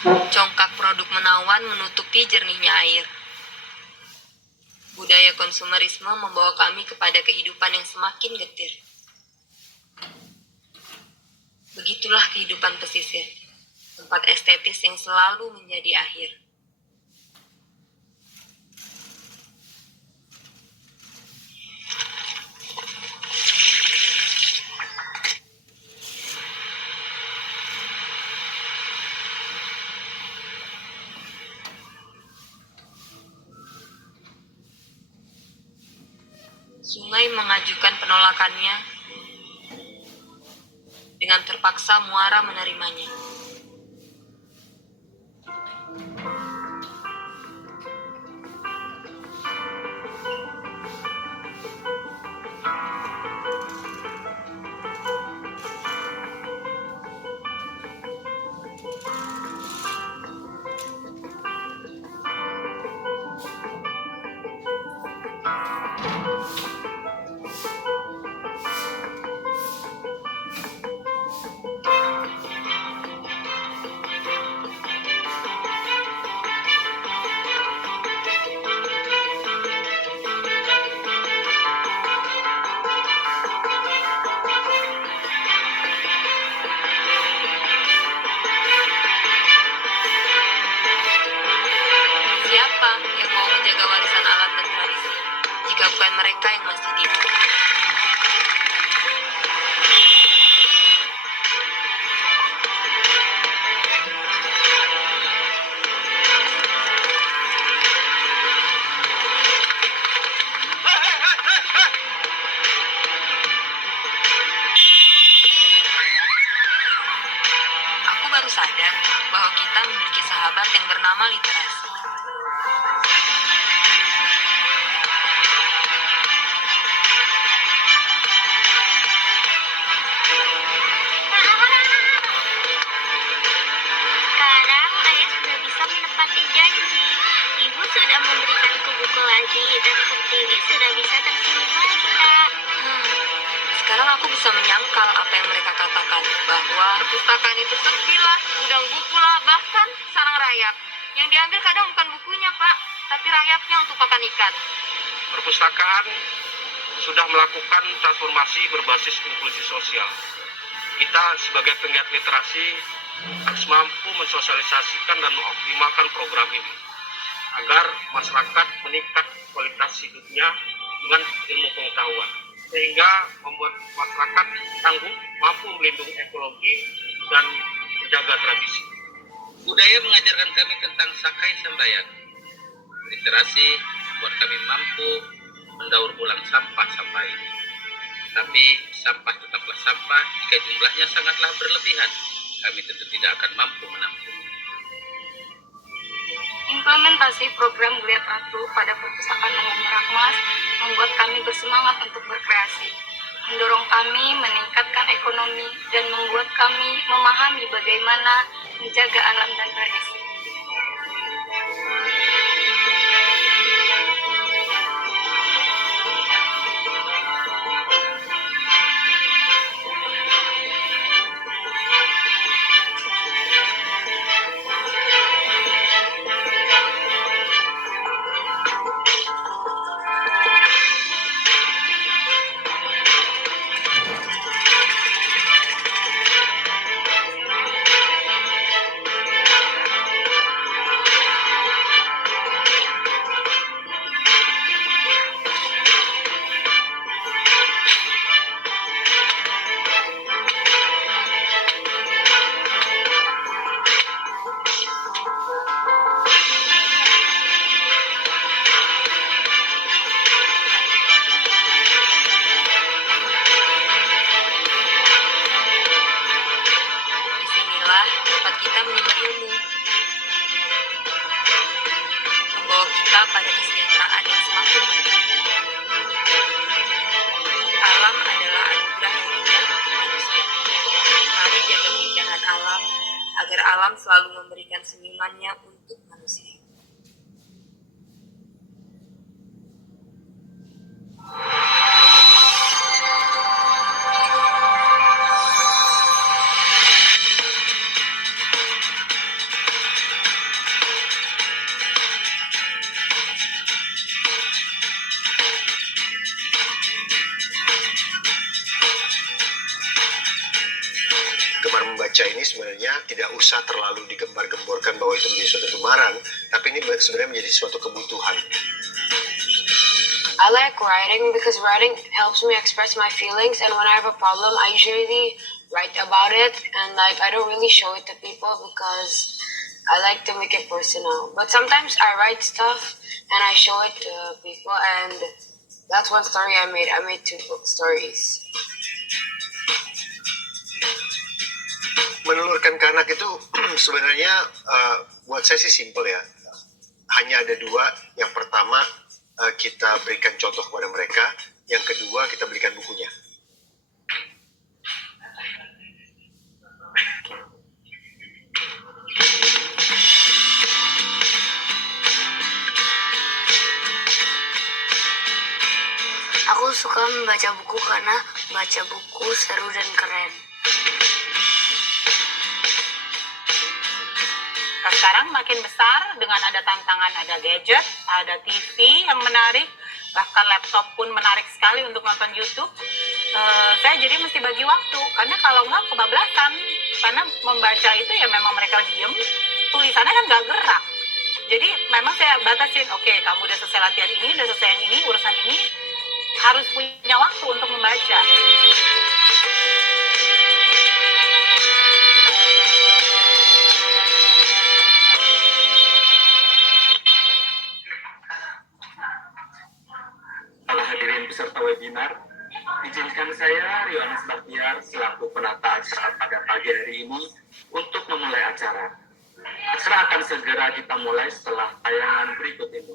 Congkak produk menawan menutupi jernihnya air. Budaya konsumerisme membawa kami kepada kehidupan yang semakin getir. Begitulah kehidupan pesisir, tempat estetis yang selalu menjadi akhir. Sungai mengajukan penolakannya dengan terpaksa muara menerimanya. Siapa yang mau menjaga warisan alam dan tradisi jika bukan mereka yang masih hidup? Aku baru sadar bahwa kita memiliki sahabat yang bernama literasi. Sekarang ayah sudah bisa menepati janji. Ibu sudah memberikanku buku lagi dan Pertiwi sudah bisa tersenyum lagi, Kak. Sekarang aku bisa menyangkal apa yang mereka katakan, bahwa perpustakaan itu sepi lah, gudang buku lah, bahkan sarang rayap. Yang diambil kadang bukan bukunya, Pak, tapi rayapnya untuk pakan ikan. Perpustakaan sudah melakukan transformasi berbasis inklusi sosial. Kita sebagai penggiat literasi harus mampu mensosialisasikan dan mengoptimalkan program ini agar masyarakat meningkat kualitas hidupnya dengan ilmu pengetahuan, sehingga membuat masyarakat tangguh, mampu melindungi ekologi dan menjaga tradisi. Budaya mengajarkan kami tentang sakai sembahyang. Literasi membuat kami mampu mendaur ulang sampah-sampah ini. Tapi sampah tetaplah sampah jika jumlahnya sangatlah berlebihan. Kami tentu tidak akan mampu menampung. Implementasi program Geliat Ratu pada Perpustakaan Umum Merakmas membuat kami bersemangat untuk berkreasi, mendorong kami meningkatkan ekonomi, dan membuat kami memahami bagaimana menjaga alam dan tradisi. Disinilah tempat kita menimba ilmu, membawa kita pada kesejahteraan yang semakin baik. Alam adalah anugerah yang indah untuk manusia. Mari jaga keindahan alam, agar alam selalu memberikan senyumannya untuk manusia. membaca ini sebenarnya tidak usah terlalu digembar-gemborkan bahwa itu menjadi suatu gembaran, tapi ini sebenarnya menjadi suatu kebutuhan. I like writing because writing helps me express my feelings, and when I have a problem, I usually write about it, and like I don't really show it to people because I like to make it personal. But sometimes I write stuff and I show it to people, and that's one story I made. I made 2 book stories. Menelurkan ke anak itu sebenarnya buat saya sih simple ya. Hanya ada 2. Yang pertama, kita berikan contoh kepada mereka. Yang kedua, kita berikan bukunya. Aku suka membaca buku karena baca buku seru dan keren. Sekarang makin besar dengan ada tantangan, ada gadget, ada TV yang menarik, bahkan laptop pun menarik sekali untuk nonton YouTube. Saya jadi mesti bagi waktu, karena kalau nggak kebablasan. Karena membaca itu ya memang mereka diem, tulisannya kan nggak gerak. Jadi memang saya batasin, oke, kamu udah selesai latihan ini, udah selesai yang ini, urusan ini, harus punya waktu untuk membaca. Para hadirin peserta webinar, izinkan saya, Yohanes Bahtiar, selaku penata acara pada pagi hari ini, untuk memulai acara. Acara akan segera kita mulai setelah tayangan berikut ini.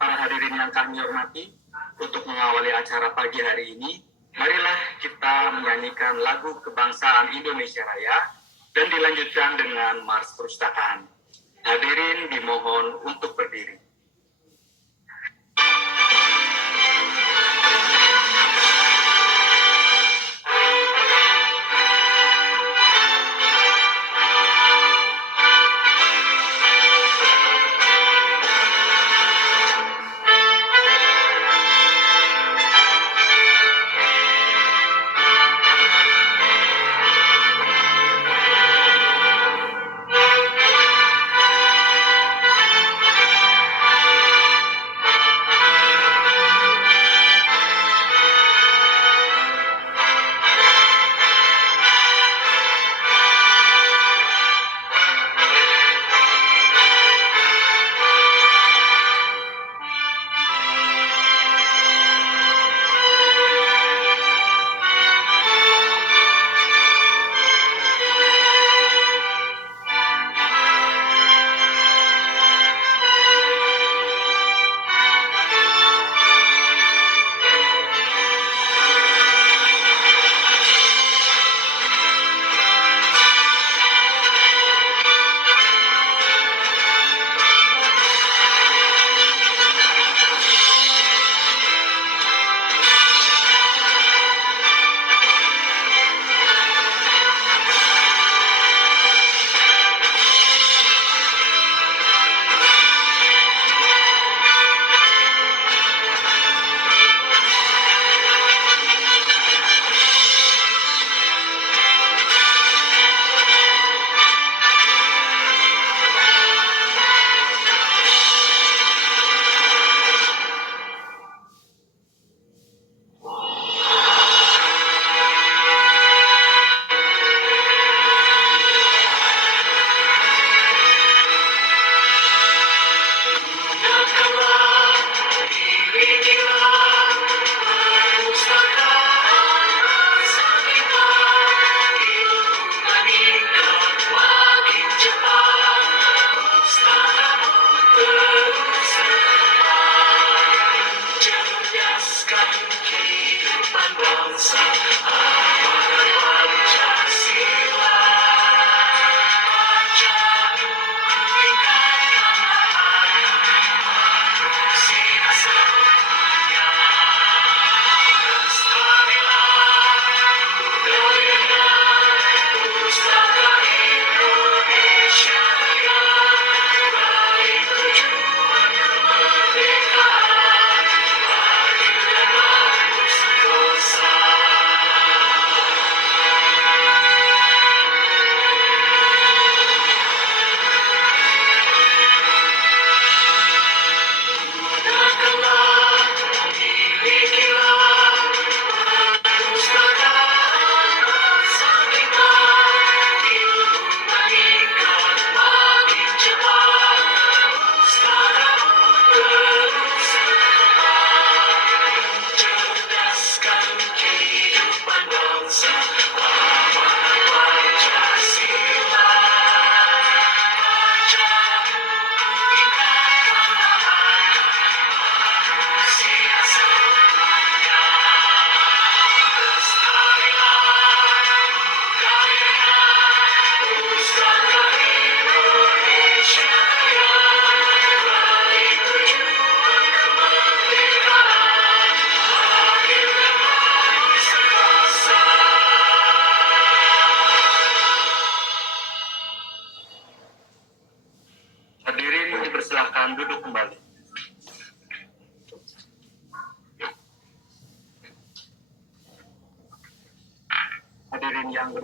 Para hadirin yang kami hormati, untuk mengawali acara pagi hari ini, marilah kita menyanyikan lagu kebangsaan Indonesia Raya dan dilanjutkan dengan Mars Perpustakaan. Hadirin dimohon untuk berdiri.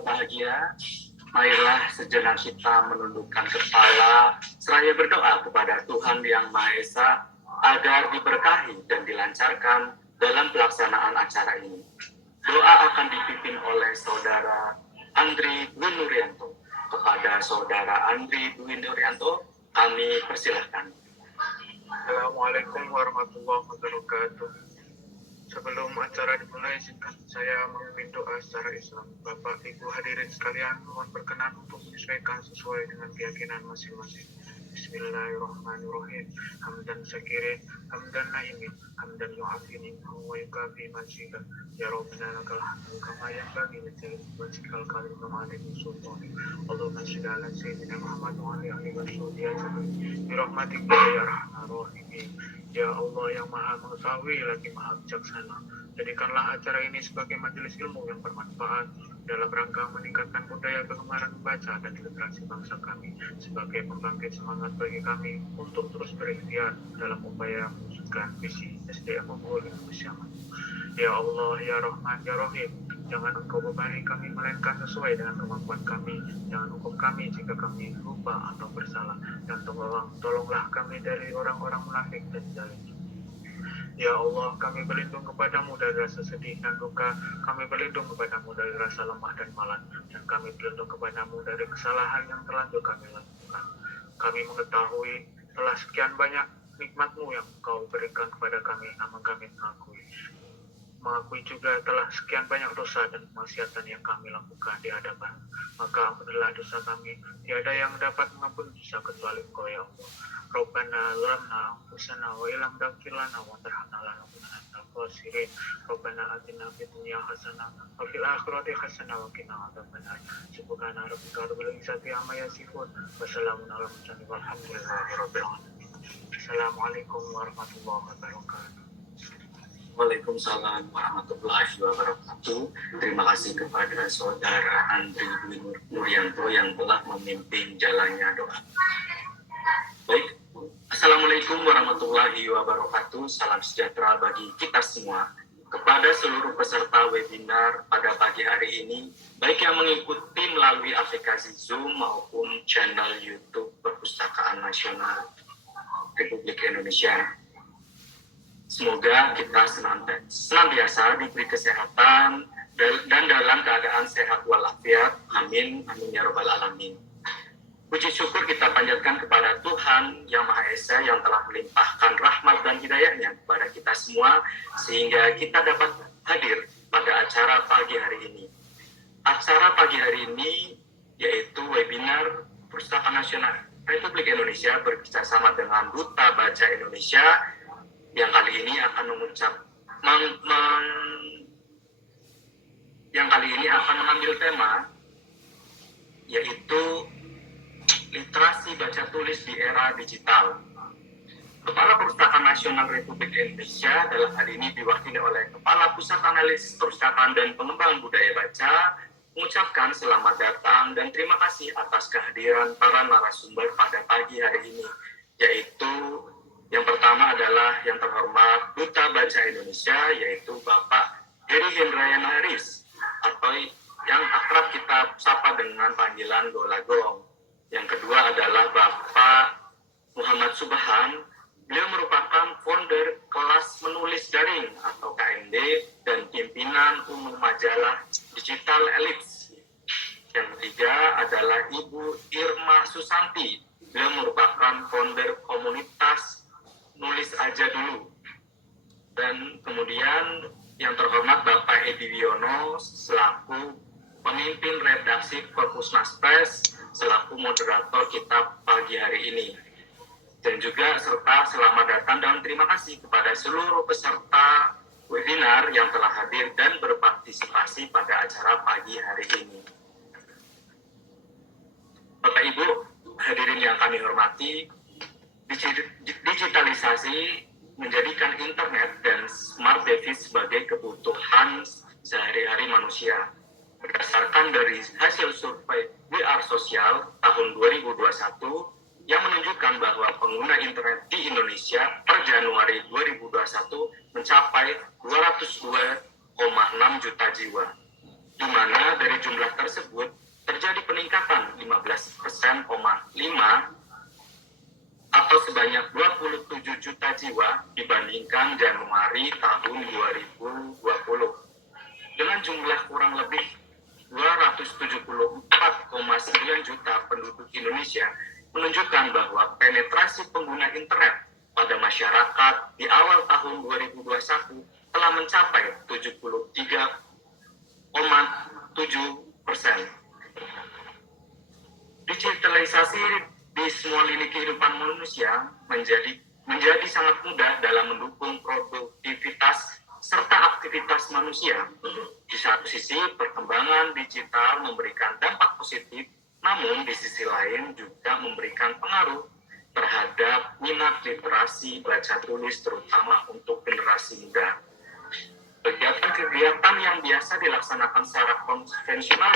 berbahagia, marilah sejenak kita menundukkan kepala seraya berdoa kepada Tuhan Yang Maha Esa agar diberkahi dan dilancarkan dalam pelaksanaan acara ini. Doa akan dipimpin oleh Saudara Andri Dwi Nuryanto. Kepada Saudara Andri Dwi Nuryanto, kami persilahkan. Assalamualaikum warahmatullahi wabarakatuh. Sebelum acara dimulai, izinkan saya memimpin doa secara Islam. Bapak, Ibu hadirin sekalian, mohon berkenan untuk menyesuaikan sesuai dengan keyakinan masing-masing. Bismillahirrahmanirrahim. Hamdan syakirin, hamdan naimin, hamdan yu'afinin, wa yukafi mazidah. Ya Rabbana lakal hamdu kama yanbaghi li wajhikal karim wa alihi sultani. Allahumma shalli ala sayyidina Muhammad wa ala alihi wa sahbihi. Bi rahmatika ya arhamar rahimin. Ya Allah yang Maha Mengetahui lagi Maha Bijaksana, jadikanlah acara ini sebagai majelis ilmu yang bermanfaat dalam rangka meningkatkan budaya kegemaran membaca dan literasi bangsa kami, sebagai pembangkit semangat bagi kami untuk terus berikhtiar dalam upaya mewujudkan visi SDM unggul Indonesia Maju. Ya Allah, ya Rahman, ya Rahim, jangan Engkau bebani kami melainkan sesuai dengan kemampuan kami. Jangan hukum kami jika kami lupa atau bersalah, dan tolonglah kami dari orang-orang munafik dan zalim. Ya Allah, kami berlindung kepadamu dari rasa sedih dan duka, kami berlindung kepadamu dari rasa lemah dan malas, dan kami berlindung kepadamu dari kesalahan yang terlanjur kami lakukan. Kami mengetahui telah sekian banyak nikmat-Mu yang Engkau berikan kepada kami, namun kami mengakui juga telah sekian banyak dosa dan kemaksiatan yang kami lakukan di hadapan. Maka ampunilah dosa kami, tiada yang dapat mengampuni dosa kecuali Engkau ya Allah. Rabbana zalamna anfusana wa illam taghfir lana wa tarhamna lanakunanna minal khasirin. Rabbana atina fid dunya hasanah wa fil akhirati hasanah wa qina adzabannar. Subhana rabbika rabbil izzati amma yasifun wa salamun alal mursalin walhamdulillahi rabbil alamin. Assalamualaikum warahmatullahi wabarakatuh. Waalaikumsalam warahmatullahi wabarakatuh. Terima kasih kepada Saudara Andri Dwi Nuryanto yang telah memimpin jalannya doa. Baik, Assalamualaikum warahmatullahi wabarakatuh. Salam sejahtera bagi kita semua. Kepada seluruh peserta webinar pada pagi hari ini, baik yang mengikuti melalui aplikasi Zoom maupun channel YouTube Perpustakaan Nasional Republik Indonesia. Semoga kita senantiasa diberi kesehatan dan dalam keadaan sehat walafiat. Amin, amin ya rabbal alamin. Puji syukur kita panjatkan kepada Tuhan Yang Maha Esa yang telah melimpahkan rahmat dan hidayahnya kepada kita semua, sehingga kita dapat hadir pada acara pagi hari ini. Acara pagi hari ini yaitu webinar Perpustakaan Nasional Republik Indonesia bekerjasama dengan Duta Baca Indonesia, yang kali ini akan mengambil tema yaitu literasi baca tulis di era digital. Kepala Perpustakaan Nasional Republik Indonesia dalam hal ini diwakili oleh Kepala Pusat Analisis Perpustakaan dan Pengembangan Budaya Baca mengucapkan selamat datang dan terima kasih atas kehadiran para narasumber pada pagi hari ini, yaitu yang pertama adalah yang terhormat Duta Baca Indonesia, yaitu Bapak Heri Hendrayan Haris, atau yang akrab kita sapa dengan panggilan Golagong. Yang kedua adalah Bapak Muhammad Subhan. Beliau merupakan founder kelas menulis daring atau KMD dan pimpinan umum majalah Digital Elites. Yang ketiga adalah Ibu Irma Susanti. Beliau merupakan founder komunitas Nulis Aja Dulu. Dan kemudian yang terhormat Bapak Edi Wiono selaku pemimpin redaksi Perpusnaspes, selaku moderator kita pagi hari ini. Dan juga serta selamat datang dan terima kasih kepada seluruh peserta webinar yang telah hadir dan berpartisipasi pada acara pagi hari ini. Bapak Ibu hadirin yang kami hormati, digitalisasi menjadikan internet dan smart device sebagai kebutuhan sehari-hari manusia. Berdasarkan dari hasil survei We Are Social tahun 2021 yang menunjukkan bahwa pengguna internet di Indonesia per Januari 2021 mencapai 202,6 juta jiwa. di mana dari jumlah tersebut terjadi peningkatan 15,5 atau sebanyak 27 juta jiwa dibandingkan Januari tahun 2020. Dengan jumlah kurang lebih 274,9 juta penduduk Indonesia menunjukkan bahwa penetrasi pengguna internet pada masyarakat di awal tahun 2021 telah mencapai 73,7%. Digitalisasi di semua lini kehidupan manusia menjadi sangat mudah dalam mendukung produktivitas serta aktivitas manusia. Di satu sisi, perkembangan digital memberikan dampak positif, namun di sisi lain juga memberikan pengaruh terhadap minat literasi baca tulis terutama untuk generasi muda. Kegiatan-kegiatan yang biasa dilaksanakan secara konvensional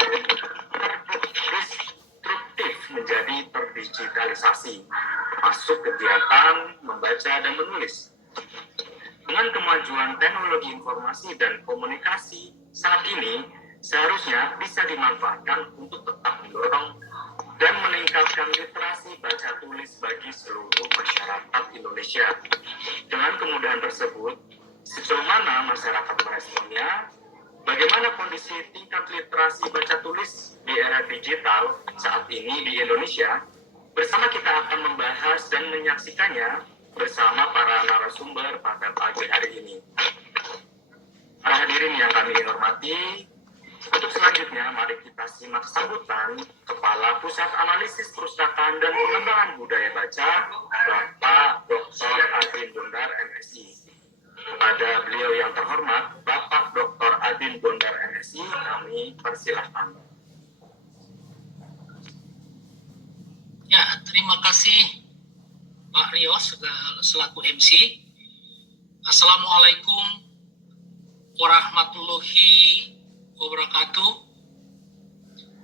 terdestruktif menjadi terdigitalisasi, termasuk kegiatan membaca dan menulis. Dengan kemajuan teknologi informasi dan komunikasi saat ini, seharusnya bisa dimanfaatkan untuk tetap mendorong dan meningkatkan literasi baca tulis bagi seluruh masyarakat Indonesia. Dengan kemudahan tersebut, sejauh mana masyarakat meresponnya, bagaimana kondisi tingkat literasi baca tulis di era digital saat ini di Indonesia? Bersama kita akan membahas dan menyaksikannya bersama para narasumber pada pagi hari ini. Para hadirin yang kami hormati, untuk selanjutnya mari kita simak sambutan Kepala Pusat Analisis Perpustakaan dan Pengembangan Budaya Baca, Bapak Dr. Adin Bondar, MSI. Kepada beliau yang terhormat, Bapak Dr. Adin Bondar, MSI, kami persilahkan. Ya, terima kasih Pak Rio selaku MC. Assalamualaikum warahmatullahi wabarakatuh.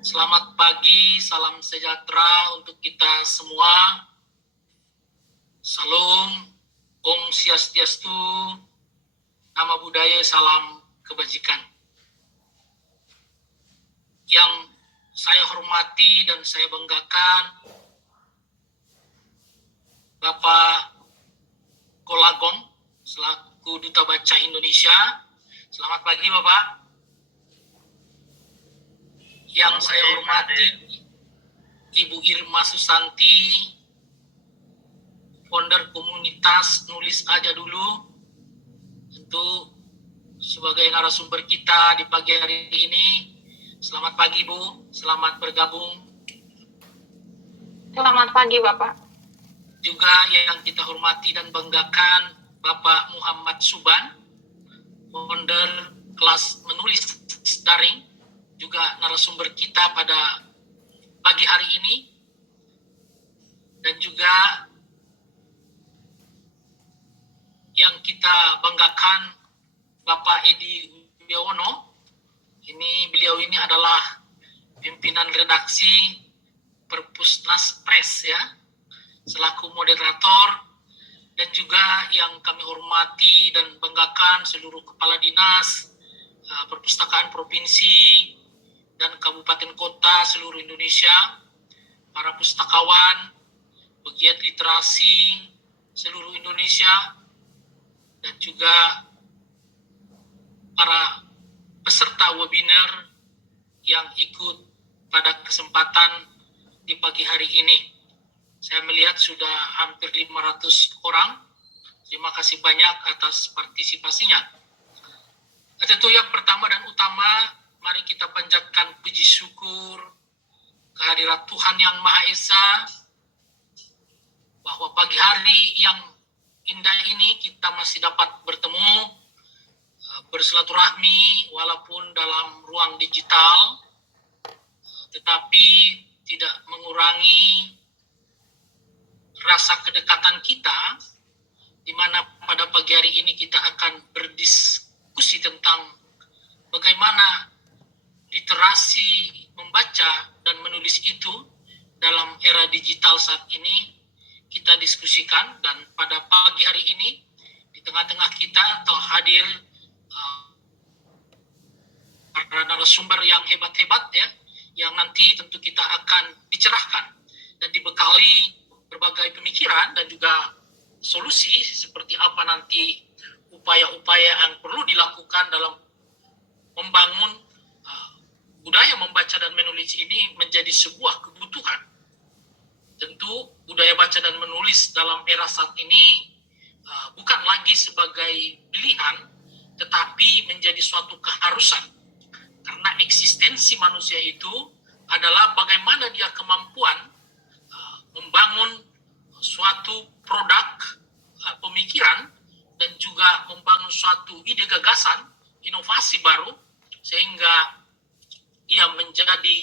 Selamat pagi, salam sejahtera untuk kita semua. Salam, Om Swastiastu, Nama Budaya, salam kebajikan. Yang saya hormati dan saya banggakan Bapak Kolagong selaku Duta Baca Indonesia. Selamat pagi Bapak. Yang saya hormati Ibu Irma Susanti, founder komunitas Nulis Aja Dulu, tentu sebagai narasumber kita di pagi hari ini. Selamat pagi Bu, selamat bergabung. Selamat pagi Bapak. Juga yang kita hormati dan banggakan Bapak Muhammad Suban, founder kelas menulis daring, juga narasumber kita pada pagi hari ini. Dan juga yang kita banggakan Bapak Edi Wiono. Beliau ini adalah pimpinan redaksi Perpusnas Press ya, selaku moderator. Dan juga yang kami hormati dan banggakan seluruh kepala dinas, perpustakaan provinsi dan kabupaten kota seluruh Indonesia, para pustakawan, pegiat literasi seluruh Indonesia, dan juga para peserta webinar yang ikut pada kesempatan di pagi hari ini. Saya melihat sudah hampir 500 orang. Terima kasih banyak atas partisipasinya. Tentu yang pertama dan utama, mari kita panjatkan puji syukur kehadirat Tuhan Yang Maha Esa, bahwa pagi hari yang indah ini kita masih dapat bertemu, bersilaturahmi walaupun dalam ruang digital, tetapi tidak mengurangi rasa kedekatan kita, di mana pada pagi hari ini kita akan berdiskusi tentang bagaimana literasi membaca dan menulis itu dalam era digital saat ini kita diskusikan. Dan pada pagi hari ini di tengah-tengah kita atau hadir narasumber yang hebat-hebat ya, yang nanti tentu kita akan dicerahkan dan dibekali berbagai pemikiran dan juga solusi seperti apa nanti upaya-upaya yang perlu dilakukan dalam membangun budaya membaca dan menulis ini menjadi sebuah kebutuhan. Tentu budaya baca dan menulis dalam era saat ini bukan lagi sebagai pilihan, tetapi menjadi suatu keharusan. Karena eksistensi manusia itu adalah bagaimana dia kemampuan membangun suatu produk pemikiran dan juga membangun suatu ide gagasan, inovasi baru, sehingga ia menjadi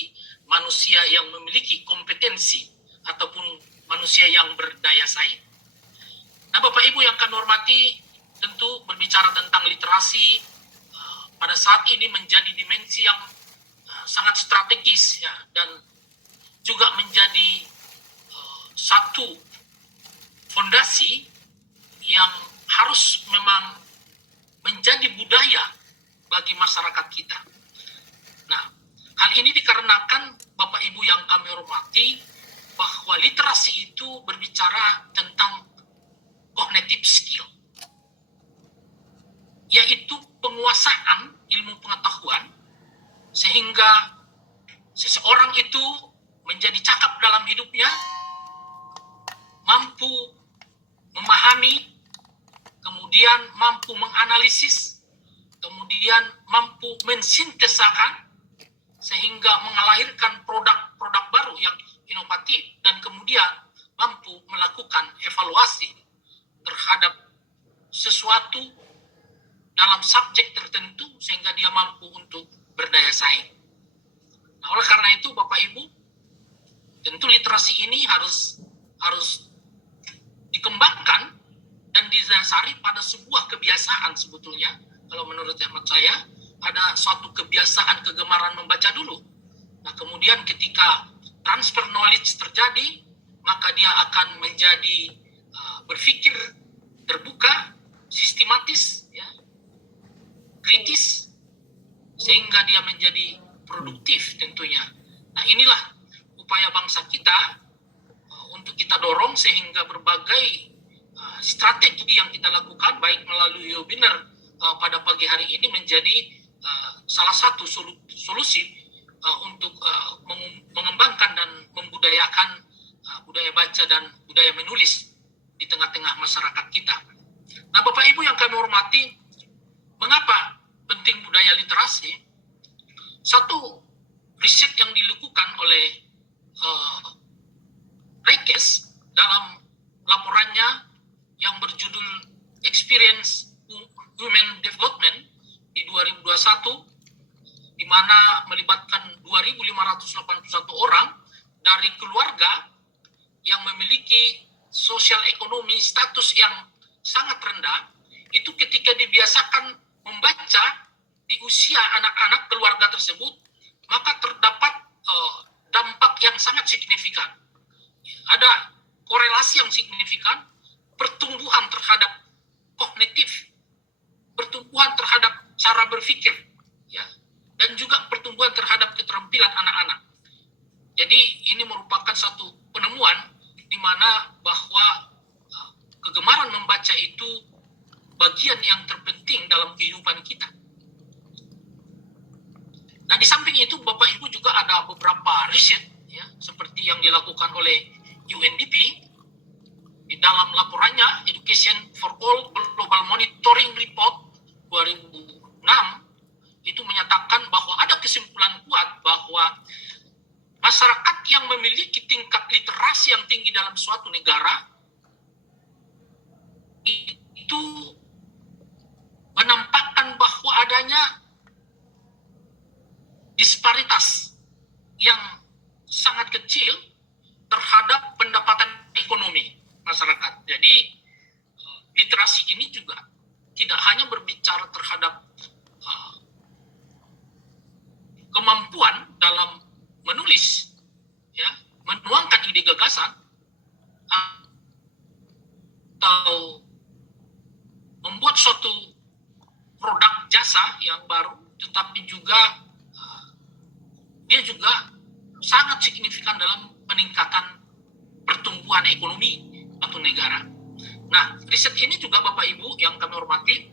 manusia yang memiliki kompetensi ataupun manusia yang berdaya saing. Nah, Bapak Ibu yang kami hormati, tentu berbicara tentang literasi pada saat ini menjadi dimensi yang sangat strategis ya, dan juga menjadi satu fondasi yang harus memang menjadi budaya bagi masyarakat kita. Nah, hal ini dikarenakan Bapak Ibu yang kami hormati, bahwa literasi itu berbicara tentang cognitive skill, yaitu penguasaan ilmu pengetahuan sehingga seseorang itu menjadi cakap dalam hidupnya, mampu memahami, kemudian mampu menganalisis, kemudian mampu mensintesakan sehingga mengalahirkan produk-produk baru yang inovatif, dan kemudian mampu melakukan evaluasi terhadap sesuatu dalam subjek tertentu sehingga dia mampu untuk berdaya saing. Nah, oleh karena itu Bapak Ibu, tentu literasi ini harus dikembangkan dan didasari pada sebuah kebiasaan. Sebetulnya kalau menurut hemat saya ada suatu kebiasaan kegemaran membaca dulu. Nah, kemudian ketika transfer knowledge terjadi, maka dia akan menjadi berpikir terbuka, sistematis, ya, kritis, sehingga dia menjadi produktif tentunya. Nah, inilah upaya bangsa kita untuk kita dorong sehingga berbagai strategi yang kita lakukan, baik melalui webinar pada pagi hari ini, menjadi salah satu solusi untuk mengembangkan dan membudayakan budaya baca dan budaya menulis di tengah-tengah masyarakat kita. Nah, Bapak Ibu yang kami hormati, mengapa penting budaya literasi? Satu, riset yang dilakukan oleh Rekes dalam laporannya yang berjudul Experience Human Development di 2021, di mana melibatkan 2.581 orang dari keluarga yang memiliki sosial ekonomi status yang sangat rendah, itu ketika dibiasakan membaca di usia anak-anak keluarga tersebut, maka terdapat dampak yang sangat signifikan. Ada korelasi yang signifikan, pertumbuhan terhadap kognitif, pertumbuhan terhadap cara berpikir, ya, dan juga pertumbuhan terhadap keterampilan anak-anak. Jadi ini merupakan satu penemuan di mana bahwa kegemaran membaca itu bagian yang terpenting dalam kehidupan kita. Nah, di samping itu Bapak Ibu juga ada beberapa riset, ya, seperti yang dilakukan oleh UNDP di dalam laporannya Education for All Global Monitoring Report 2006, itu menyatakan bahwa ada kesimpulan kuat bahwa masyarakat yang memiliki tingkat literasi yang tinggi dalam suatu negara itu menampakkan bahwa adanya disparitas yang sangat kecil terhadap pendapatan ekonomi masyarakat. Jadi literasi ini juga tidak hanya berbicara terhadap kemampuan dalam menulis, ya, menuangkan ide gagasan, atau membuat suatu produk jasa yang baru, tetapi juga dia juga sangat signifikan dalam peningkatan pertumbuhan ekonomi atau negara. Nah, riset ini juga Bapak Ibu yang kami hormati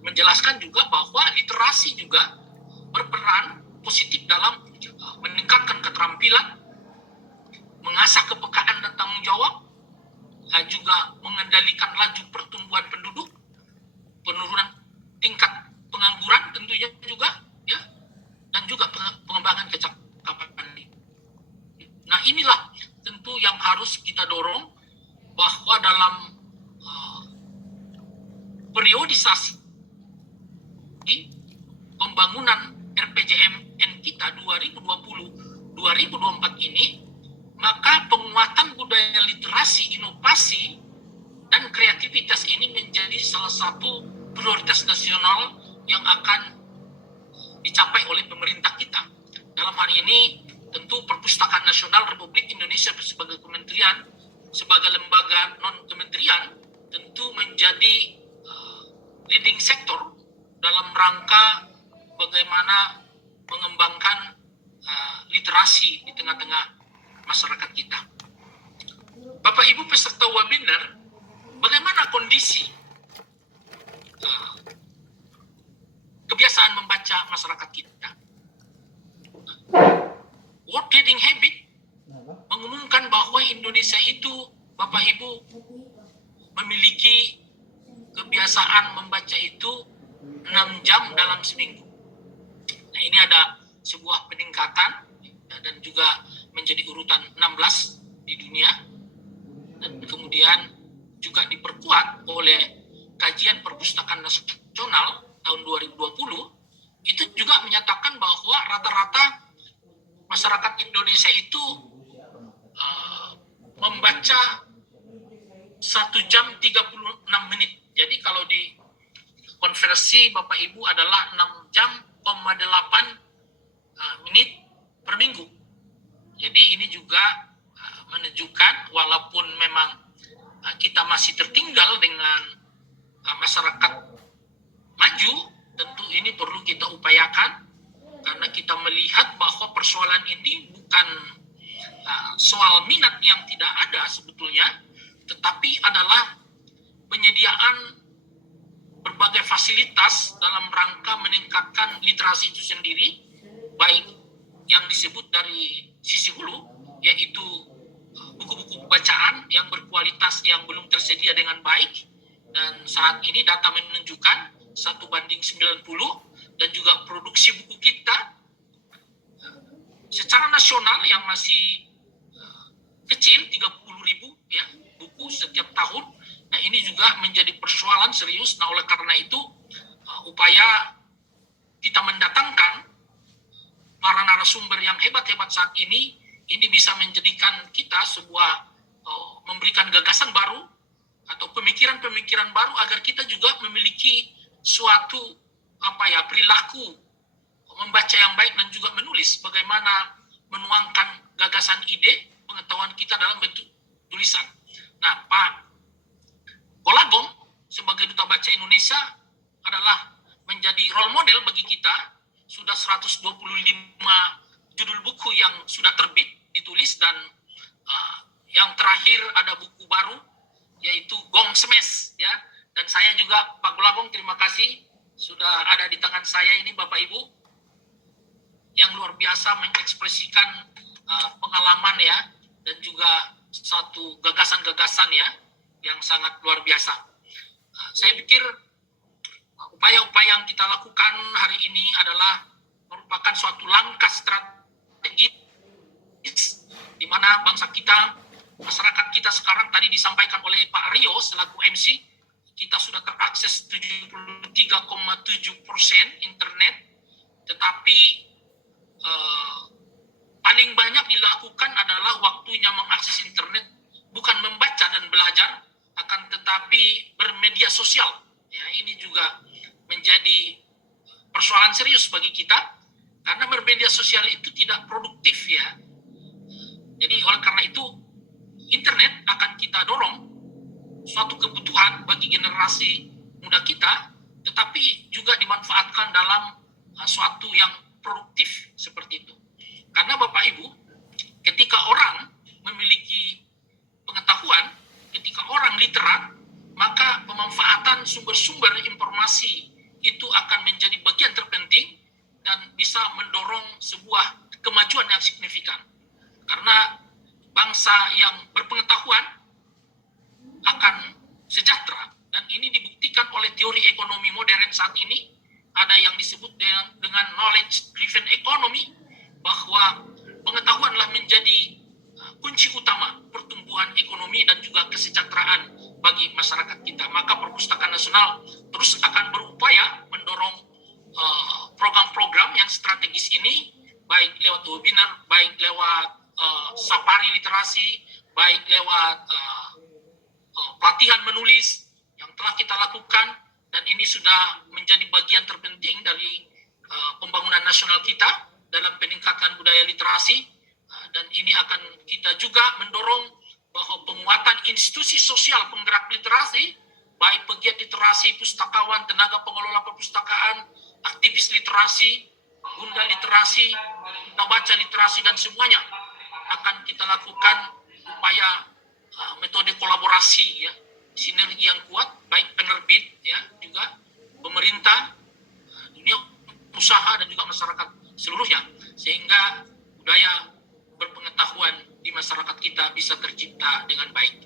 menjelaskan juga bahwa literasi juga berperan positif dalam meningkatkan keterampilan, mengasah kepekaan dan tanggung jawab, juga mengendalikan laju pertumbuhan penduduk, penurunan tingkat pengangguran tentunya juga, ya, dan juga pengembangan kecakapan. Nah, inilah tentu yang harus kita dorong, bahwa dalam periodisasi pembangunan RPJMN kita 2020-2024 ini, maka penguatan budaya literasi, inovasi, dan kreativitas ini menjadi salah satu prioritas nasional yang akan dicapai oleh pemerintah kita. Dalam hal ini tentu Perpustakaan Nasional Republik Indonesia sebagai kementerian, sebagai lembaga non-kementerian, tentu menjadi leading sektor dalam rangka bagaimana mengembangkan literasi di tengah-tengah masyarakat kita. Bapak Ibu peserta webinar, bagaimana kondisi kebiasaan membaca masyarakat kita? World Reading Habit mengumumkan bahwa Indonesia itu, Bapak Ibu, memiliki kebiasaan membaca itu 6 jam dalam seminggu. Nah, ini ada sebuah peningkatan dan juga menjadi urutan 16 di dunia, dan kemudian juga diperkuat oleh kajian Perpustakaan Nasional tahun 2020, itu juga menyatakan bahwa rata-rata masyarakat Indonesia itu membaca 1 jam 36 menit. Jadi kalau di konversi Bapak Ibu adalah 6 jam, 8 menit per minggu. Jadi ini juga menunjukkan walaupun memang kita masih tertinggal dengan masyarakat maju, tentu ini perlu kita upayakan, karena kita melihat bahwa persoalan ini bukan soal minat yang tidak ada sebetulnya, tetapi adalah penyediaan berbagai fasilitas dalam rangka meningkatkan literasi itu sendiri, baik yang disebut dari sisi hulu, yaitu buku-buku bacaan yang berkualitas yang belum tersedia dengan baik, dan saat ini data menunjukkan 1:90, dan juga produksi buku kita secara nasional yang masih kecil, 30.000 ya buku setiap tahun. Nah, ini juga menjadi persoalan serius. Nah, oleh karena itu upaya kita mendatangkan para narasumber yang hebat-hebat saat ini bisa menjadikan kita sebuah memberikan gagasan baru atau pemikiran-pemikiran baru agar kita juga memiliki suatu perilaku membaca yang baik dan juga menulis, bagaimana menuangkan gagasan ide pengetahuan kita dalam bentuk tulisan. Nah, Pak Golagong sebagai Duta Baca Indonesia adalah menjadi role model bagi kita. Sudah 125 judul buku yang sudah terbit, ditulis, dan yang terakhir ada buku baru yaitu Gong Smash ya. Dan saya juga, Pak Golagong, terima kasih sudah ada di tangan saya ini, Bapak Ibu, yang luar biasa mengekspresikan pengalaman ya, dan juga satu gagasan-gagasan ya yang sangat luar biasa. Saya pikir upaya-upaya yang kita lakukan hari ini adalah merupakan suatu langkah strategis di mana bangsa kita, masyarakat kita sekarang, tadi disampaikan oleh Pak Rio selaku MC, kita sudah terakses 73,7% internet, tetapi paling banyak dilakukan adalah waktunya mengakses internet bukan membaca dan belajar, akan tetapi bermedia sosial. Ya, ini juga menjadi persoalan serius bagi kita, karena bermedia sosial itu tidak produktif ya. Jadi oleh karena itu internet akan kita dorong suatu kebutuhan bagi generasi muda kita, tetapi juga dimanfaatkan dalam suatu yang produktif seperti itu. Karena Bapak Ibu, ketika orang memiliki pengetahuan, ketika orang literat, maka pemanfaatan sumber-sumber informasi itu akan menjadi bagian terpenting dan bisa mendorong sebuah kemajuan yang signifikan. Karena bangsa yang berpengetahuan akan sejahtera, dan ini dibuktikan oleh teori ekonomi modern saat ini. Ada yang disebut dengan knowledge driven economy, bahwa pengetahuanlah menjadi kunci utama pertumbuhan ekonomi dan juga kesejahteraan bagi masyarakat kita. Maka Perpustakaan Nasional terus akan berupaya mendorong program-program yang strategis ini, baik lewat webinar, baik lewat safari literasi, baik lewat pelatihan menulis yang telah kita lakukan, dan ini sudah menjadi bagian terpenting dari pembangunan nasional kita dalam peningkatan budaya literasi. Dan ini akan kita juga mendorong bahwa penguatan institusi sosial penggerak literasi, baik pegiat literasi, pustakawan, tenaga pengelola perpustakaan, aktivis literasi, bunda literasi, baca literasi, dan semuanya akan kita lakukan upaya metode kolaborasi, ya, sinergi yang kuat, baik penerbit, ya, juga pemerintah, dunia usaha, dan juga masyarakat seluruhnya, sehingga budaya berpengetahuan di masyarakat kita bisa tercipta dengan baik.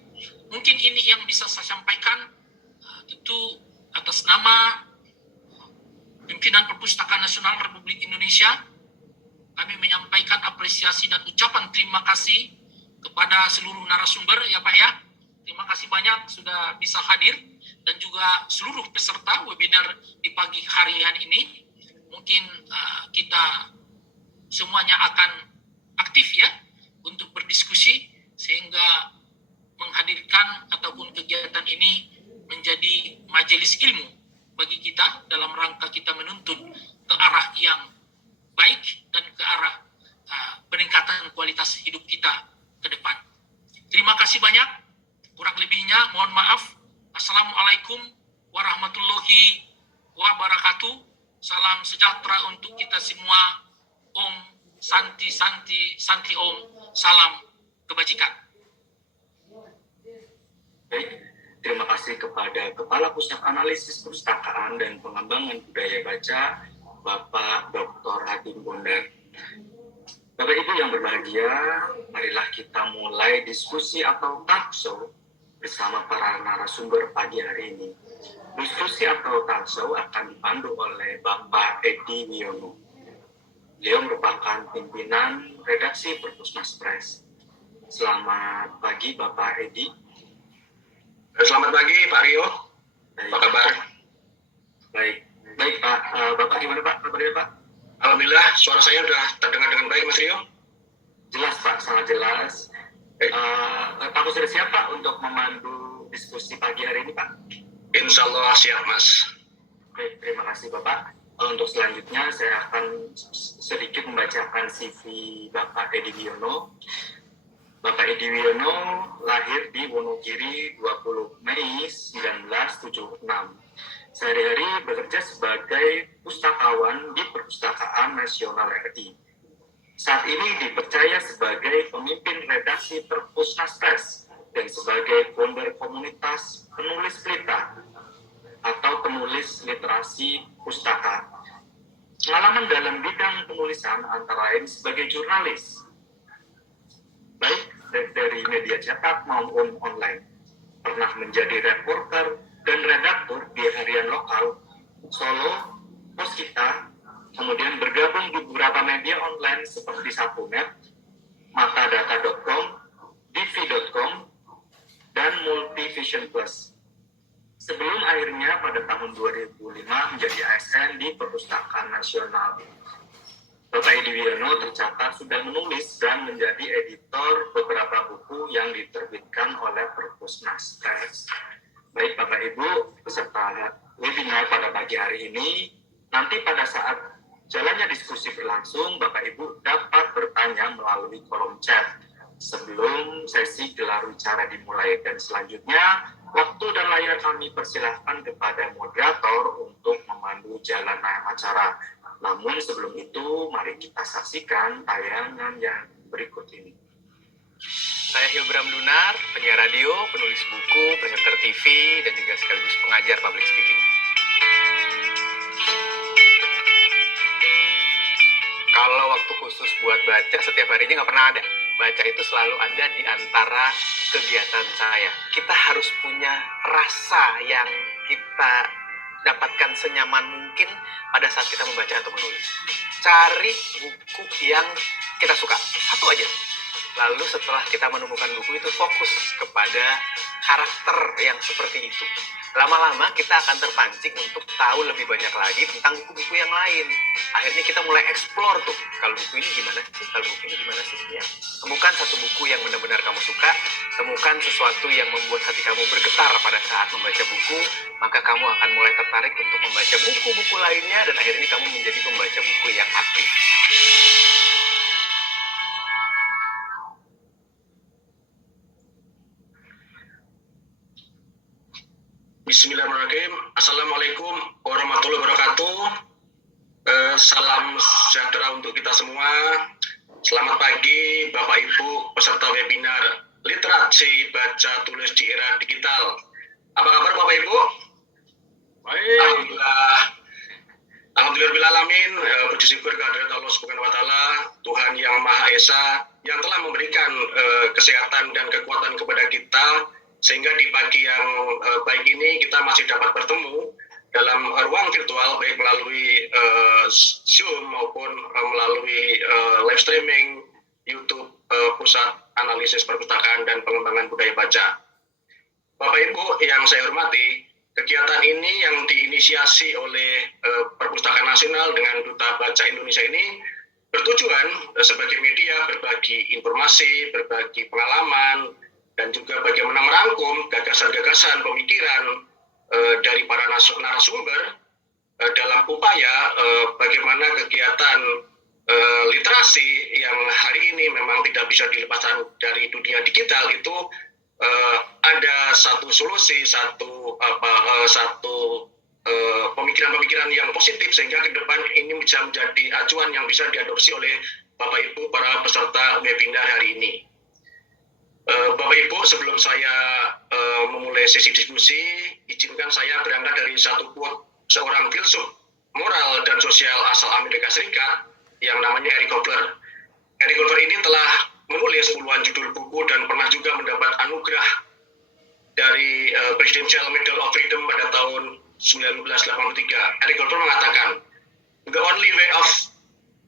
Mungkin ini yang bisa saya sampaikan, tentu atas nama Pimpinan Perpustakaan Nasional Republik Indonesia, kami menyampaikan apresiasi dan ucapan terima kasih kepada seluruh narasumber, ya Pak ya. Terima kasih banyak sudah bisa hadir, dan juga seluruh peserta webinar di pagi hari ini. Mungkin kita semuanya akan aktif, ya, untuk berdiskusi, sehingga menghadirkan ataupun kegiatan ini menjadi majelis ilmu bagi kita dalam rangka kita menuntun ke arah yang baik dan ke arah peningkatan kualitas hidup kita ke depan. Terima kasih banyak. Kurang lebihnya mohon maaf. Assalamualaikum warahmatullahi wabarakatuh. Salam sejahtera untuk kita semua. Om Santi Santi Santi Om. Salam kebajikan. Baik, terima kasih kepada Kepala Pusat Analisis Perpustakaan dan Pengembangan Budaya Baca, Bapak Dr. Hadim Bondar. Bapak Ibu yang berbahagia, marilah kita mulai diskusi atau talk show bersama para narasumber pagi hari ini. Diskusi atau talk show akan dipandu oleh Bapak Edi Wiono. Beliau merupakan pimpinan redaksi Perpusnas Press. Selamat pagi Bapak Edi. Selamat pagi Pak Rio. Apa kabar? Baik Pak. Bapak gimana Pak? Kabarnya Pak? Alhamdulillah, suara saya sudah terdengar dengan baik Mas Rio. Jelas Pak, sangat jelas. Pak sudah siap Pak untuk memandu diskusi pagi hari ini Pak? Insya Allah siap Mas. Baik, terima kasih Bapak. Untuk selanjutnya saya akan sedikit membacakan CV Bapak Edi Wiono. Bapak Edi Wiono lahir di Wonogiri 20 Mei 1976. Sehari-hari bekerja sebagai pustakawan di Perpustakaan Nasional RI. Saat ini dipercaya sebagai pemimpin redaksi Perpusnas Press dan sebagai founder komunitas penulis berita atau penulis literasi pustaka. Pengalaman dalam bidang penulisan antara lain sebagai jurnalis, baik dari media cetak maupun online. Pernah menjadi reporter dan redaktur di harian lokal, Solo, Poskita, kemudian bergabung di beberapa media online seperti Sapunet, Matadata.com, Divi.com, dan Multivision Plus. Sebelum akhirnya pada tahun 2005 menjadi ASN di Perpustakaan Nasional. Bapak Edi Wiono tercatat sudah menulis dan menjadi editor beberapa buku yang diterbitkan oleh Perpusnas Press. Baik Bapak Ibu, peserta webinar pada pagi hari ini, nanti pada saat jalannya diskusi berlangsung, Bapak Ibu dapat bertanya melalui kolom chat sebelum sesi gelar bicara dimulai, dan selanjutnya waktu dan layar kami persilahkan kepada moderator untuk memandu jalannya acara. Namun sebelum itu, mari kita saksikan tayangan yang berikut ini. Saya Hilbram Dunar, penyiar radio, penulis buku, presenter TV, dan juga sekaligus pengajar public speaking. Kalau waktu khusus buat baca, setiap harinya nggak pernah ada. Baca itu selalu ada di antara kegiatan saya. Kita harus punya rasa yang kita dapatkan senyaman mungkin pada saat kita membaca atau menulis. Cari buku yang kita suka, satu aja. Lalu setelah kita menemukan buku itu, fokus kepada karakter yang seperti itu. Lama-lama kita akan terpancing untuk tahu lebih banyak lagi tentang buku-buku yang lain. Akhirnya kita mulai explore tuh, kalau buku ini gimana sih, kalau buku ini gimana sih. Ya. Temukan satu buku yang benar-benar kamu suka, temukan sesuatu yang membuat hati kamu bergetar pada saat membaca buku, maka kamu akan mulai tertarik untuk membaca buku-buku lainnya, dan akhirnya kamu menjadi pembaca buku yang aktif. Bismillahirrahmanirrahim. Assalamualaikum warahmatullahi wabarakatuh. Salam sejahtera untuk kita semua. Selamat pagi Bapak Ibu peserta webinar Literasi Baca Tulis di Era Digital. Apa kabar Bapak Ibu? Baik. Alhamdulillahirrahmanirrahim. Puji syukur kehadirat Allah Subhanahu wa Ta'ala, Tuhan yang Maha Esa, yang telah memberikan kesehatan dan kekuatan kepada kita, sehingga di pagi yang baik ini kita masih dapat bertemu dalam ruang virtual, baik melalui Zoom maupun melalui live streaming YouTube Pusat Analisis Perpustakaan dan Pengembangan Budaya Baca. Bapak Ibu yang saya hormati, kegiatan ini yang diinisiasi oleh Perpustakaan Nasional dengan Duta Baca Indonesia ini bertujuan sebagai media berbagi informasi, berbagi pengalaman, dan juga bagaimana merangkum gagasan-gagasan pemikiran dari para narasumber dalam upaya bagaimana kegiatan literasi yang hari ini memang tidak bisa dilepaskan dari dunia digital itu ada satu solusi, satu pemikiran-pemikiran yang positif, sehingga ke depan ini bisa menjadi acuan yang bisa diadopsi oleh Bapak Ibu para peserta webinar hari ini. Bapak Ibu, sebelum saya memulai sesi diskusi, izinkan saya berangkat dari satu quote seorang filsuf moral dan sosial asal Amerika Serikat yang namanya Eric Hoffer. Eric Hoffer ini telah menulis puluhan judul buku dan pernah juga mendapat anugerah dari Presidential Medal of Freedom pada tahun 1983. Eric Hoffer mengatakan, "The only way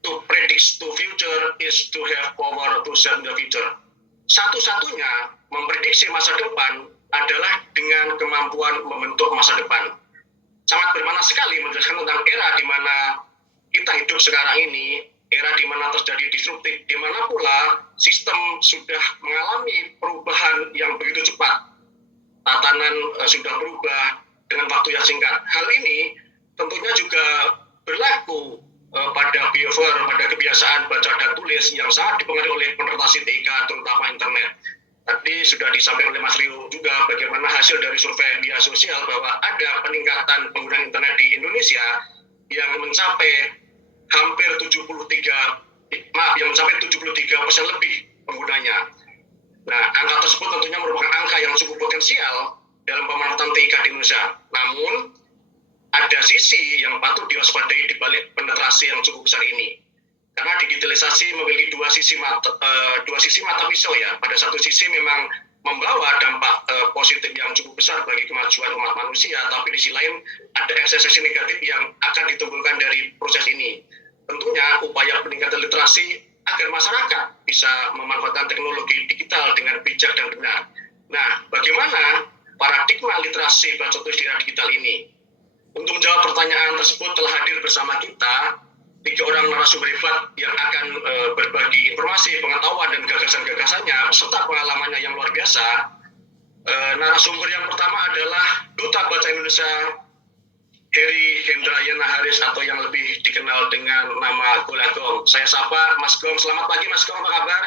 to predict the future is to have power to shape the future." Satu-satunya memprediksi masa depan adalah dengan kemampuan membentuk masa depan. Sangat bermakna sekali menjelaskan tentang era di mana kita hidup sekarang ini, era di mana terjadi disruptif, di mana pula sistem sudah mengalami perubahan yang begitu cepat. Tatanan sudah berubah dengan waktu yang singkat. Hal ini tentunya juga berlaku pada behavior, pada kebiasaan baca dan tulis yang sangat dipengaruhi oleh penetrasi TK, terutama internet. Tadi sudah disampaikan oleh Mas Rio juga bagaimana hasil dari survei media sosial bahwa ada peningkatan penggunaan internet di Indonesia yang mencapai hampir 73% lebih penggunanya. Nah, angka tersebut tentunya merupakan angka yang cukup potensial dalam pemanfaatan TK di Indonesia. Namun, ada sisi yang patut diwaspadai di balik penetrasi yang cukup besar ini. Karena digitalisasi memiliki dua sisi mata pisau ya. Pada satu sisi memang membawa dampak positif yang cukup besar bagi kemajuan umat manusia, tapi di sisi lain ada ekses negatif yang akan ditimbulkan dari proses ini. Tentunya upaya peningkatan literasi agar masyarakat bisa memanfaatkan teknologi digital dengan bijak dan benar. Nah, bagaimana paradigma literasi baca tulis di era digital ini? Untuk menjawab pertanyaan tersebut telah hadir bersama kita 3 orang narasumber hebat yang akan berbagi informasi, pengetahuan, dan gagasan-gagasannya serta pengalamannya yang luar biasa. Narasumber yang pertama adalah Duta Baca Indonesia Heri Hendrayana Haris atau yang lebih dikenal dengan nama Golagong. Saya sapa Mas Gong. Selamat pagi Mas Gong, apa kabar?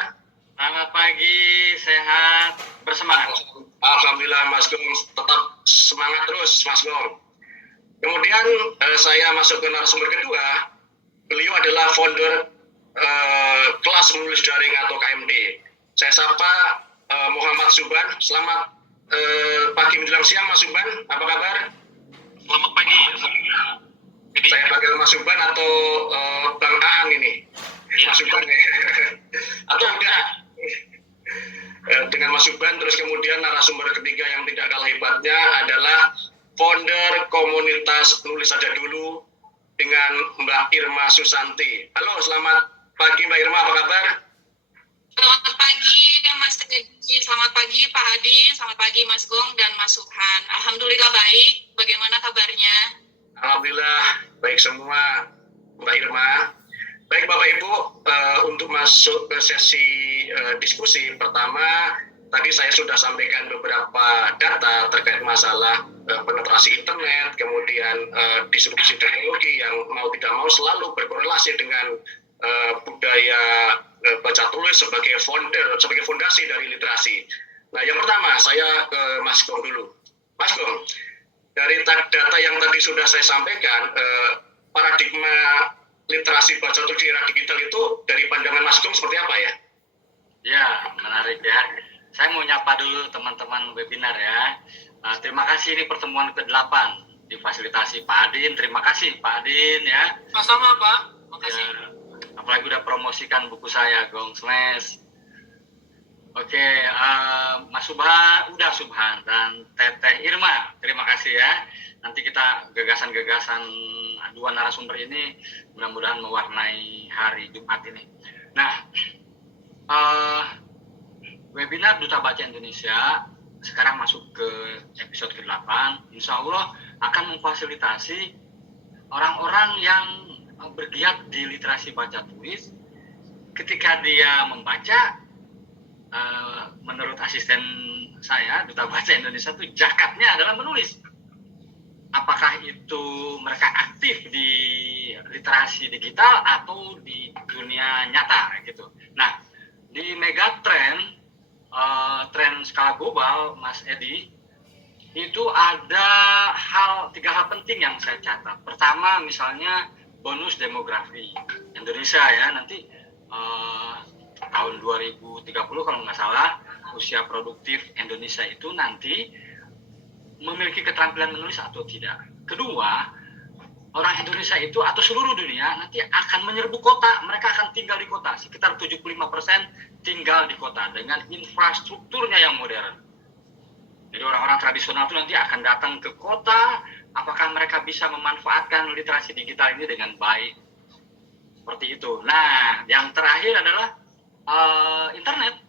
Selamat pagi, sehat, bersemangat. Alhamdulillah Mas Gong, tetap semangat terus Mas Gong. Kemudian saya masuk ke narasumber kedua, beliau adalah founder kelas menulis daring atau KMD. Saya sapa Muhammad Subhan. Selamat pagi menjelang siang, Mas Subhan. Apa kabar? Selamat pagi. Saya panggil Mas Subhan atau Bang Aan ini? Mas Subhan ya? Atau enggak? Dengan Mas Subhan, terus kemudian narasumber ketiga yang tidak kalah hebatnya adalah founder komunitas Nulis Saja Dulu dengan Mbak Irma Susanti. Halo, selamat pagi Mbak Irma, apa kabar? Selamat pagi Mas Edi, selamat pagi Pak Hadi, selamat pagi Mas Gong dan Mas Subhan. Alhamdulillah baik, bagaimana kabarnya? Alhamdulillah baik semua Mbak Irma. Baik Bapak Ibu, untuk masuk ke sesi diskusi pertama, tadi saya sudah sampaikan beberapa data terkait masalah penetrasi internet, kemudian disrupsi teknologi yang mau tidak mau selalu berkorelasi dengan budaya baca tulis sebagai fondasi dari literasi. Nah, yang pertama saya ke Mas Gong dulu. Mas Gong, dari data yang tadi sudah saya sampaikan, paradigma literasi baca tulis di era digital itu dari pandangan Mas Gong seperti apa ya? Ya, menarik ya. Saya mau nyapa dulu teman-teman webinar ya. Terima kasih, ini pertemuan ke-8 difasilitasi Pak Adin. Terima kasih Pak Adin ya. Sama-sama Pak, makasih. Ya, apalagi udah promosikan buku saya, Gong Smash. Oke, Mas Subhan, dan Teteh Irma, terima kasih ya. Nanti kita gagasan-gagasan dua narasumber ini mudah-mudahan mewarnai hari Jumat ini. Nah, webinar Duta Baca Indonesia sekarang masuk ke episode ke-8. Insya Allah akan memfasilitasi orang-orang yang bergiat di literasi baca tulis. Ketika dia membaca, menurut asisten saya, Duta Baca Indonesia itu jakatnya adalah menulis. Apakah itu mereka aktif di literasi digital atau di dunia nyata gitu. Nah, di megatrend, tren skala global, Mas Edi, itu ada tiga hal penting yang saya catat. Pertama, misalnya bonus demografi Indonesia ya, nanti tahun 2030 kalau nggak salah, usia produktif Indonesia itu nanti memiliki keterampilan menulis atau tidak. Kedua, orang Indonesia itu atau seluruh dunia nanti akan menyerbu kota, mereka akan tinggal di kota, sekitar 75% tinggal di kota dengan infrastrukturnya yang modern. Jadi orang-orang tradisional itu nanti akan datang ke kota, apakah mereka bisa memanfaatkan literasi digital ini dengan baik? Seperti itu. Nah, yang terakhir adalah internet.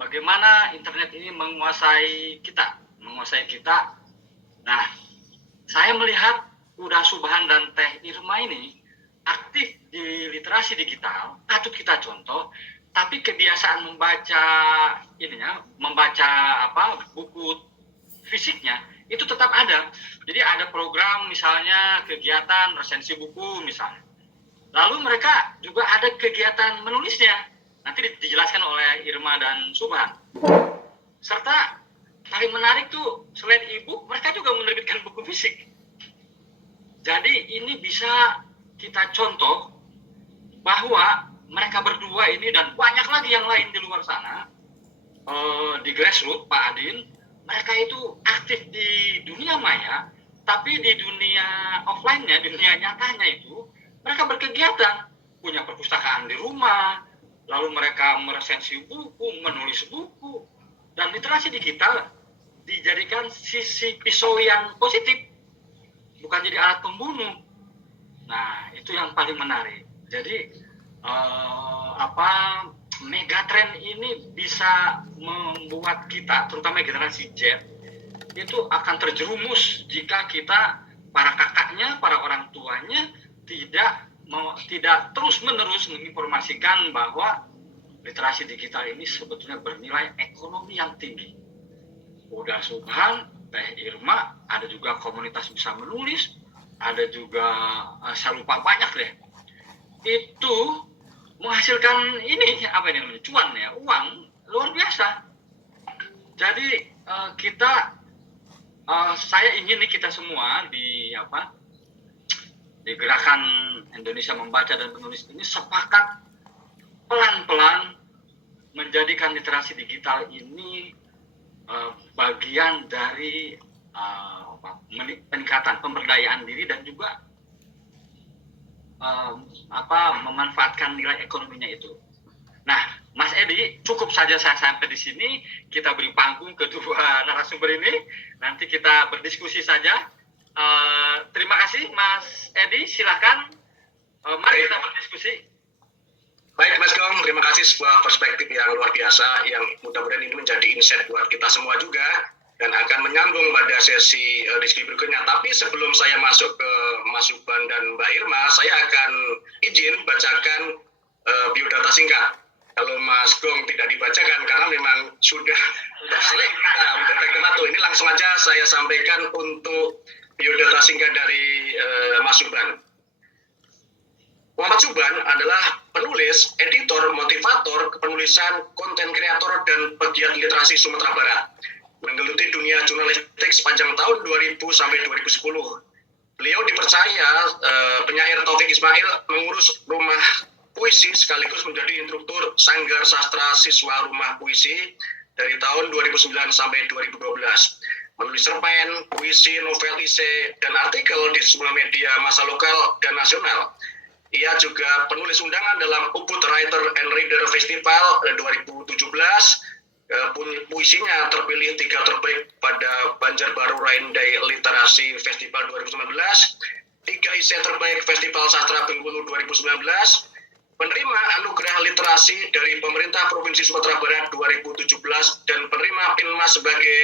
Bagaimana internet ini menguasai kita. Nah, saya melihat Uda Subhan dan Teh Irma ini aktif di literasi digital, patut kita contoh, tapi kebiasaan membaca buku fisiknya itu tetap ada. Jadi ada program misalnya kegiatan resensi buku misalnya. Lalu mereka juga ada kegiatan menulisnya. Nanti dijelaskan oleh Irma dan Subhan. Serta paling menarik tuh selain e-book, mereka juga menerbitkan buku fisik. Jadi ini bisa kita contoh bahwa mereka berdua ini dan banyak lagi yang lain di luar sana, di grassroots, Pak Adin, mereka itu aktif di dunia maya, tapi di dunia offline-nya, di dunia nyatanya itu, mereka berkegiatan, punya perpustakaan di rumah, lalu mereka meresensi buku, menulis buku, dan literasi digital dijadikan sisi pisau yang positif, bukan jadi alat pembunuh. Nah, itu yang paling menarik. Jadi megatrend ini bisa membuat kita, terutama generasi Z, itu akan terjerumus jika kita, para kakaknya, para orang tuanya tidak terus-menerus menginformasikan bahwa literasi digital ini sebetulnya bernilai ekonomi yang tinggi. Uda Subhan, Teh Irma, ada juga komunitas bisa menulis, ada juga saya lupa banyak deh. Itu menghasilkan cuan ya, uang luar biasa. Jadi saya ingin nih kita semua di gerakan Indonesia Membaca dan Menulis ini sepakat pelan-pelan menjadikan literasi digital ini bagian dari peningkatan pemberdayaan diri dan juga memanfaatkan nilai ekonominya itu. Nah, Mas Edi, cukup saja saya sampai di sini. Kita beri panggung kedua narasumber ini. Nanti kita berdiskusi saja. Terima kasih, Mas Edi. Silakan. Mari kita berdiskusi. Baik, Mas Gong. Terima kasih sebuah perspektif yang luar biasa yang mudah-mudahan ini menjadi insight buat kita semua juga dan akan menyambung pada sesi diskusi berikutnya. Tapi sebelum saya masuk ke Mas Subhan dan Mbak Irma, saya akan izin bacakan biodata singkat. Kalau Mas Gong tidak dibacakan karena memang sudah sering kita ini langsung aja saya sampaikan untuk biodata singkat dari Mas Subhan. Muhammad Subhan adalah penulis, editor, motivator, kepenulisan, konten kreator, dan pegiat literasi Sumatera Barat. Menggeluti dunia jurnalistik sepanjang tahun 2000 sampai 2010. Beliau dipercaya penyair Taufik Ismail mengurus rumah puisi sekaligus menjadi instruktur Sanggar Sastra Siswa Rumah Puisi dari tahun 2009 sampai 2012. Menulis cerpen, puisi, novel esai, dan artikel di sejumlah media massa lokal dan nasional. Ia juga penulis undangan dalam Ubud Writer and Reader Festival 2017. Puisinya terpilih 3 terbaik pada Banjarbaru Raindai Literasi Festival 2019, 3 esai terbaik Festival Sastra Bengkulu 2019, penerima Anugerah Literasi dari Pemerintah Provinsi Sumatera Barat 2017, dan penerima Pinmas sebagai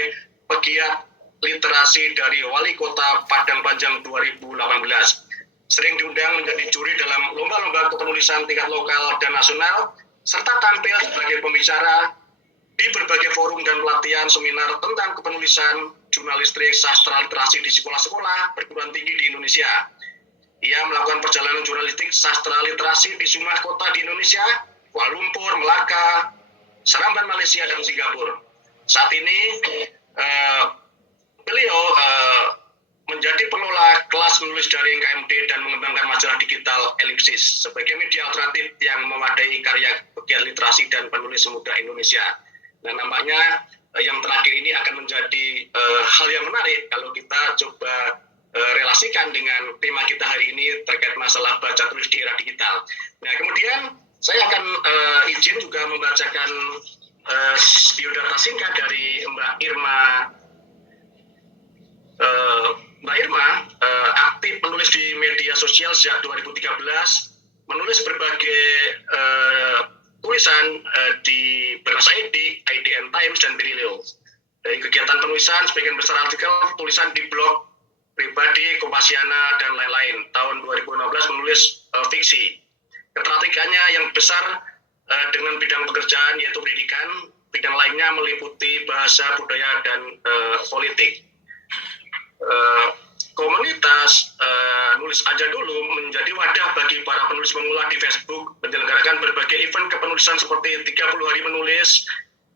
pegiat literasi dari Wali Kota Padang Panjang 2018. Sering diundang menjadi juri dalam lomba-lomba kepenulisan tingkat lokal dan nasional, serta tampil sebagai pembicara di berbagai forum dan pelatihan seminar tentang kepenulisan jurnalistik sastra literasi di sekolah-sekolah perguruan tinggi di Indonesia. Ia melakukan perjalanan jurnalistik sastra literasi di sejumlah kota di Indonesia, Kuala Lumpur, Melaka, Seramban, Malaysia, dan Singapura. Saat ini beliau menjadi pengelola kelas menulis daring KMD dan mengembangkan majalah digital Ellipsis sebagai media alternatif yang mewadai karya pegiat literasi dan penulis muda Indonesia. Nah, nampaknya yang terakhir ini akan menjadi hal yang menarik kalau kita coba relasikan dengan tema kita hari ini terkait masalah baca tulis di era digital. Nah, kemudian saya akan izin juga membacakan biodata singkat dari Mbak Irma. Mbak Irma aktif menulis di media sosial sejak 2013, menulis berbagai tulisan di Bahasa ID, IDN Times, dan Berilio. Dari kegiatan penulisan, sebagian besar artikel tulisan di blog pribadi, Kompasiana, dan lain-lain. Tahun 2016 menulis fiksi. Ketertarikannya yang besar dengan bidang pekerjaan yaitu pendidikan, bidang lainnya meliputi bahasa, budaya, dan politik. Komunitas Nulis Aja Dulu menjadi wadah bagi para penulis pemula di Facebook, menyelenggarakan berbagai event kepenulisan seperti 30 hari menulis,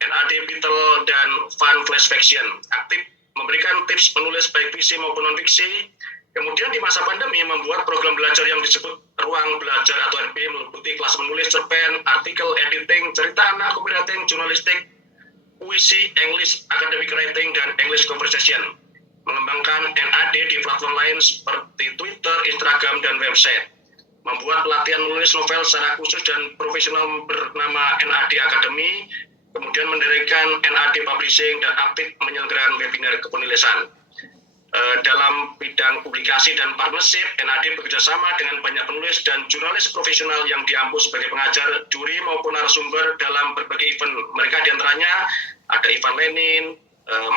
NAD Beetle, dan Fun Flash Fiction. Aktif memberikan tips penulis baik fiksi maupun non-fiksi. Kemudian di masa pandemi membuat program belajar yang disebut Ruang Belajar atau RB, meliputi kelas menulis cerpen, artikel, editing, cerita anak, copywriting, jurnalistik, puisi, English, academic writing, dan English conversation. Mengembangkan NAD di platform lain seperti Twitter, Instagram, dan website. Membuat pelatihan menulis novel secara khusus dan profesional bernama NAD Academy. Kemudian mendirikan NAD Publishing dan aktif menyelenggarakan webinar kepenulisan. Dalam bidang publikasi dan partnership, NAD bekerjasama dengan banyak penulis dan jurnalis profesional yang diampu sebagai pengajar, juri maupun narasumber dalam berbagai event. Mereka diantaranya ada Ivan Lenin,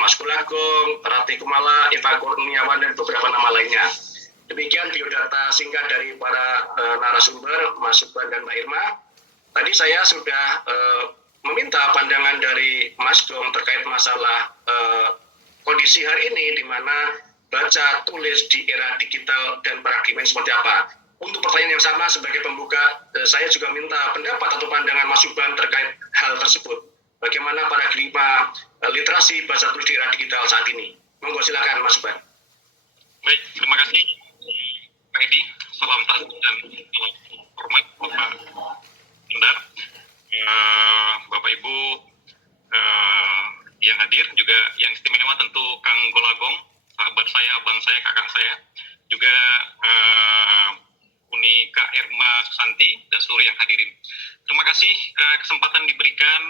Mas Kulagong, Rati Kumala, Eva Kurniawan, dan beberapa nama lainnya. Demikian biodata singkat dari para narasumber, Mas Subhan dan Mbak Irma. Tadi saya sudah meminta pandangan dari Mas Gong terkait masalah kondisi hari ini, di mana baca tulis di era digital dan paradigma seperti apa. Untuk pertanyaan yang sama sebagai pembuka, saya juga minta pendapat atau pandangan Mas Subhan terkait hal tersebut. Bagaimana paradigma literasi bahasa tulis di era digital saat ini? Monggo silakan Mas Subhan. Baik, terima kasih Pak Edi. salam tangguh dan salam hormat Bapak Endar, Bapak Ibu yang hadir, juga yang istimewa tentu Kang Golagong, sahabat saya, abang saya, kakak saya, juga Uni Kak Irma Susanti dan seluruh yang hadirin. Terima kasih kesempatan diberikan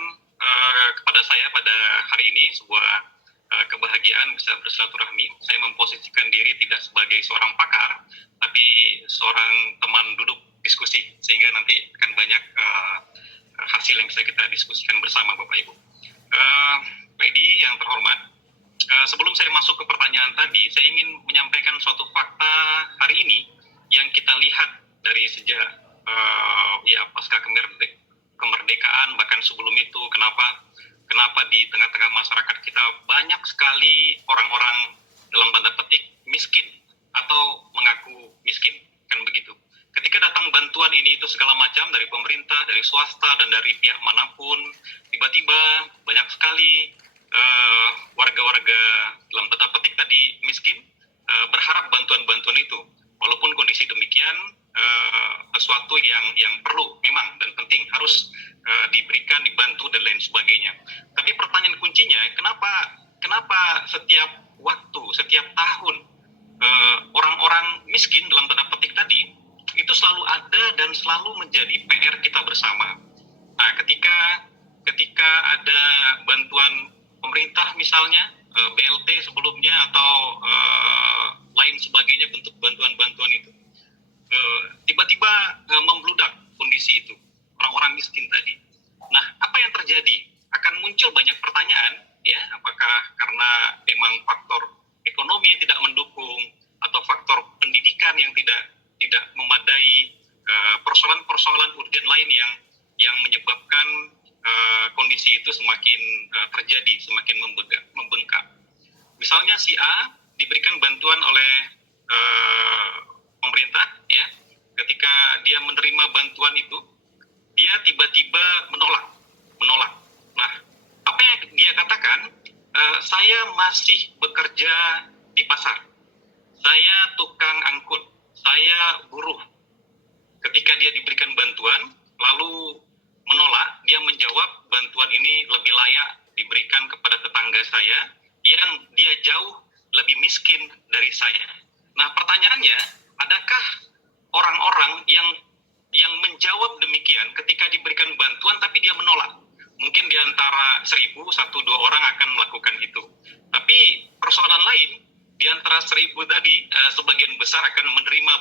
kepada saya pada hari ini, sebuah kebahagiaan bisa bersilaturahmi. Saya memposisikan diri tidak sebagai seorang pakar, tapi seorang teman duduk diskusi, sehingga nanti akan banyak hasil yang bisa kita diskusikan bersama Bapak Ibu. Pak Edi yang terhormat, sebelum saya masuk ke pertanyaan tadi, saya ingin menyampaikan suatu fakta hari ini yang kita lihat dari sejak pasca kemerdekaan, bahkan sebelum itu, kenapa di tengah-tengah masyarakat kita banyak sekali orang-orang dalam tanda petik miskin atau mengaku miskin, kan begitu. Ketika datang bantuan ini itu segala macam dari pemerintah, dari swasta, dan dari pihak manapun, tiba-tiba banyak sekali warga-warga dalam tanda petik tadi miskin berharap bantuan-bantuan itu. Walaupun kondisi demikian, sesuatu yang perlu memang dan penting harus diberikan, dibantu dan lain sebagainya. Tapi pertanyaan kuncinya, kenapa setiap waktu, setiap tahun orang-orang miskin dalam tanda petik tadi itu selalu ada dan selalu menjadi PR kita bersama. Nah, ketika ada bantuan pemerintah misalnya, BLT sebelumnya atau lain sebagainya bentuk bantuan-bantuan itu, tiba-tiba membludak kondisi itu, orang-orang miskin tadi. Nah, apa yang terjadi? Akan muncul banyak pertanyaan, ya, apakah karena memang faktor ekonomi yang tidak mendukung atau faktor pendidikan yang tidak memadai, persoalan-persoalan urgen lain yang menyebabkan kondisi itu semakin terjadi, semakin membengkak. Misalnya si A diberikan bantuan oleh pemerintah, ya, ketika dia menerima bantuan itu, dia tiba-tiba menolak. Nah, apa yang dia katakan? Saya masih bekerja di pasar, saya tukang angkut, saya buruh. Ketika dia diberikan bantuan, lalu menolak, dia menjawab bantuan ini lebih layak diberikan kepada tetangga saya yang dia jauh lebih miskin dari saya. Nah, pertanyaannya, adakah orang-orang yang menjawab demikian ketika diberikan bantuan tapi dia menolak? Mungkin di antara 1.000, 1-2 orang akan melakukan itu. Tapi persoalan lain, di antara 1.000 tadi, sebagian besar akan menerima bantuan